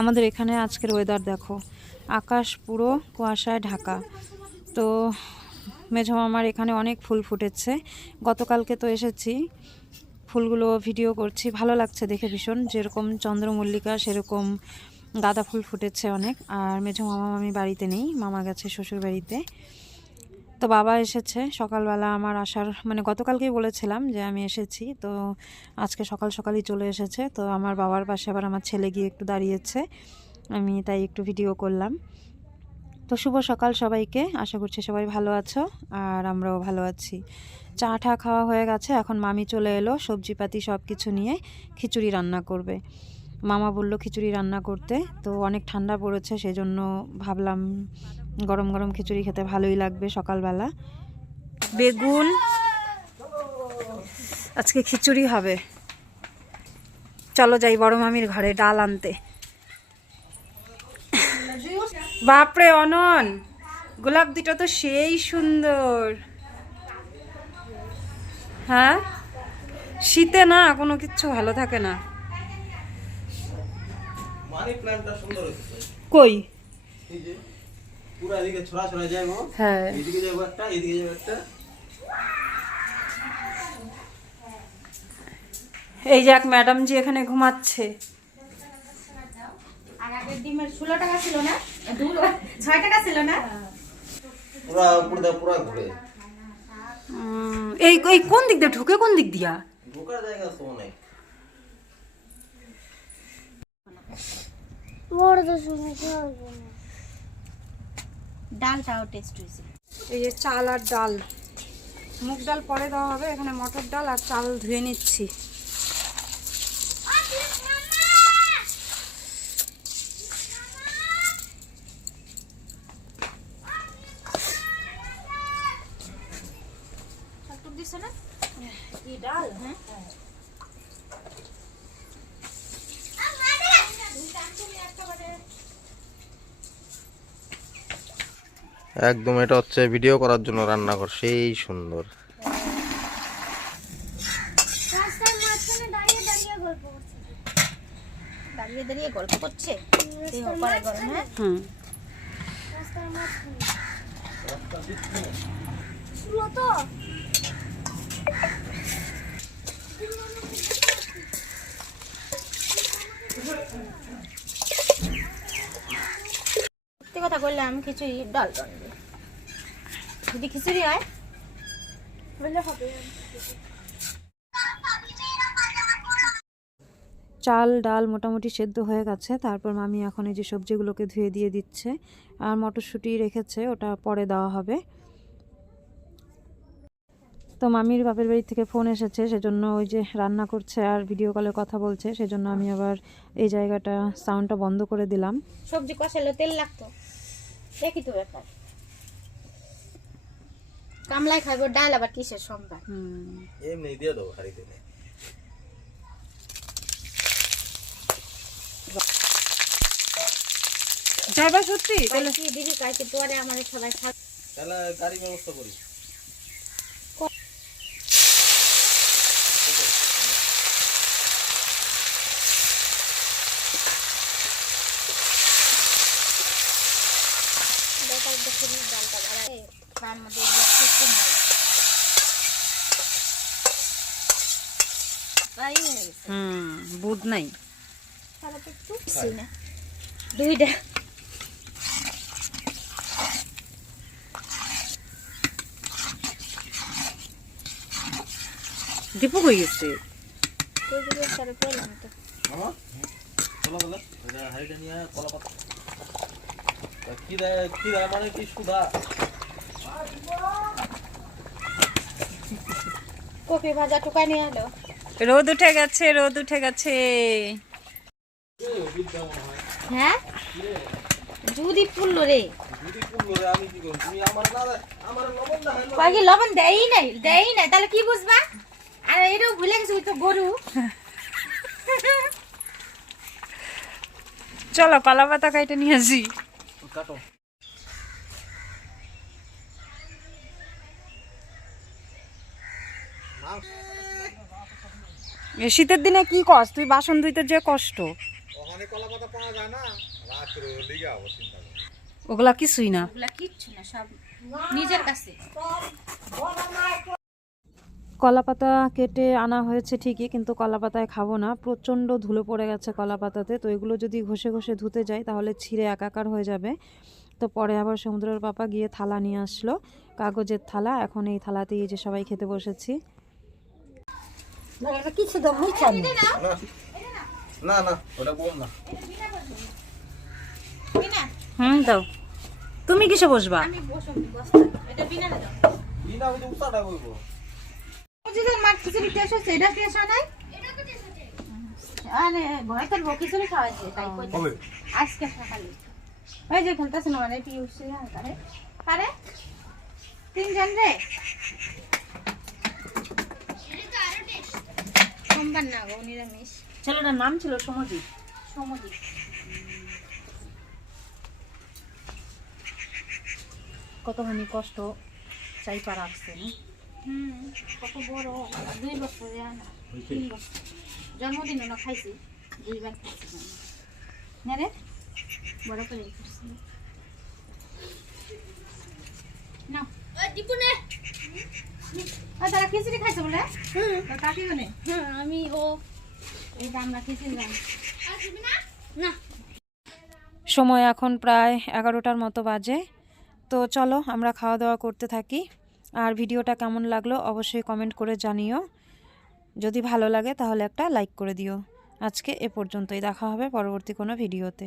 আমাদের এখানে আজকের ওয়েদার দেখো, আকাশ পুরো কুয়াশায় ঢাকা। তো মেঝো মামার এখানে অনেক ফুল ফুটেছে। গতকালকে তো এসেছি, ফুলগুলো ভিডিও করছি, ভালো লাগছে দেখে ভীষণ। যেরকম চন্দ্রমল্লিকা সেরকম গাঁদা ফুল ফুটেছে অনেক। আর মেঝো মামা মামি বাড়িতে নেই, মামা গেছে শ্বশুর বাড়িতে। তো বাবা এসেছে সকালবেলা, আমার আসার মানে গতকালকেই বলেছিলাম যে আমি এসেছি, তো আজকে সকাল সকালই চলে এসেছে। তো আমার বাবার পাশে আবার আমার ছেলে গিয়ে একটু দাঁড়িয়েছে, আমি তাই একটু ভিডিও করলাম। তো শুভ সকাল সবাইকে, আশা করছি সবাই ভালো আছো আর আমরাও ভালো আছি। চা টা খাওয়া হয়ে গেছে, এখন মামি চলে এলো সবজিপাতি সব কিছু নিয়ে খিচুড়ি রান্না করবে। মামা বলল খিচুড়ি রান্না করতে, তো অনেক ঠান্ডা পড়েছে সেই জন্য ভাবলাম গরম গরম খিচুড়ি খেতে ভালোই লাগবে সকালবেলা। বেগুন, আজকে খিচুড়ি হবে। চলো যাই বড় মামির ঘরে ডাল আনতে। বাপরে অনন, গোলাপ দুটো তো সেই সুন্দর। হ্যাঁ, শীতে না কোনো কিচ্ছু ভালো থাকে না। মানি প্ল্যান্টটা সুন্দর হচ্ছে। কই? এই যে পুরো এদিকে ছড়া ছড়া যায় গো। হ্যাঁ, এদিকে যাবে একটা, এদিকে যাবে একটা। এই যে এক ম্যাডাম জি এখানে ঘুমাচ্ছে। আর আগের ডিমের 16 টাকা ছিল না, 6 টাকা ছিল না। পুরো পুরো পুরো ঘুরে। এই এই কোন দিক দিয়ে ঢুকে, কোন দিক দিয়া? ঢোকার জায়গা তো অনেক। ডালটাও টেস্ট হয়েছে। এই যে চাল আর ডাল, মুগ ডাল পরে দেওয়া হবে, এখানে মটর ডাল আর চাল ধুয়ে নিচ্ছি। দিছে না কি ডাল? হ্যাঁ, একদম এটা হচ্ছে ভিডিও করার জন্য রান্নাঘর, সেই সুন্দর। দাঁড়িয়ে দাঁড়িয়ে গল্প করছে। হ্যাঁ, সত্যি কথা বললাম, খিচুড়ি ডাল রান্না যদি খিচুড়ি হয় বললে হবে। চাল ডাল মোটামুটি সেদ্ধ হয়ে গেছে, তারপর মামি এখন এই যে সবজিগুলোকে ধুয়ে দিয়ে দিচ্ছে। আর মটরশুঁটি রেখেছে, ওটা পরে দেওয়া হবে। তো মামির বাপের বাড়ি থেকে ফোন এসেছে, সেজন্য ওই যে রান্না করছে আর ভিডিও কলে কথা বলছে, সেজন্য আমি আবার এই জায়গাটা সাউন্ডটা বন্ধ করে দিলাম। সবজি কষালে তেল লাগতো, দেখি তো ব্যাপার। কামলাই খাইব, ডাল আবার কিসের সম্ভার? এমনি দিয়ে দাও হাড়িতে। যাইবা সত্যি? তাহলে কি দিদি কাইতে পরে আমাদের সবাই খাবে। তাহলে গাড়ি ব্যবস্থা করি। ডালটা বাড়ায় তার মধ্যে একটু নাই তাই হয়ে গেছে। বুধ নাই, তাহলে তো একটু বেশি না, দুইটা দীপক হয়ে গেছে। কই দিকে সারে পেলাম তো। মামা চলো বলে এটা হাড়িটা নিয়ে কলা পাতা। কি দা মানে কি সুদা? কপি ভাজা টুকা নিয়ে এলো। রোদ উঠে গেছে, রোদ উঠে গেছে। হ্যাঁ, যদি ফুললো রে। যদি পুরো আমি কি করব? তুমি আমার না আমার লবণ না হয়। কই কি লবণ দেই নাই, তাহলে কি বুঝবা? আর এটাও ভুলে গেছি, ওই তো গরু। চলো কলা পাতা কাইটে নিয়ে আসি। কাটো। শীতের দিনে কি কষ্ট, তুই বাসন ধুইতে যে কষ্ট। ওখানে ওগুলা কিছুই না। ওগুলা কিচ্ছু না, সব নিজের কাছে। কলা পাতা কেটে আনা হয়েছে ঠিকই, কিন্তু কলা পাতায় খাবো না, প্রচণ্ড ধুলো পড়ে গেছে কলা পাতাতে। তো এগুলো যদি ঘষে ঘষে ধুতে যাই তাহলে ছিঁড়ে একাকার হয়ে যাবে। তো পরে আবার সমুদ্রের পাপা গিয়ে থালা নিয়ে আসলো, কাগজের থালা। এখন এই থালাতেই যে সবাই খেতে বসেছি। কিছু তো মুছা নেই। না না ওটা বল না। বিনা, দাও। তুমি কিসে বসবা? আমি বসো বস্তা। এটা বিনা না দাও। বিনা ওই উসাটা বলবো। ওজিদের মাছ খিচুড়ি টেস্ট হচ্ছে, এটা টেস্ট হয় নাই? আরে ভয় করবো, খিচুড়ি খাওয়াইছে তাই কইছে। আজকে সকালে ওই যে খেলতেছে না, মানে পিউষ কারে কারে 3 জন রে। সোমবার না গো, নিরামিষ। ছেলেটার নাম ছিল সমজিৎ। সমুদ্র কতখানি কষ্ট চাইপা রাখছে না? কত বড়, 2 বছর না 3 বছর জন্মদিন না খাইছি, 2 বার খাইছি না রে, বড় করে খাইছি না। ওই দীপু নে, তারা খিচুড়ি খাইছে বলে? কাকি বলে আমি ও এই আমরা খিচুড়ি খাই। আসবি না না। সময় এখন প্রায় 11টার মতো বাজে। তো চলো আমরা খাওয়া দাওয়া করতে থাকি। আর ভিডিওটা কেমন লাগলো অবশ্যই কমেন্ট করে জানিও। যদি ভালো লাগে তাহলে একটা লাইক করে দিও। আজকে এ পর্যন্তই, দেখা হবে পরবর্তী কোনো ভিডিওতে।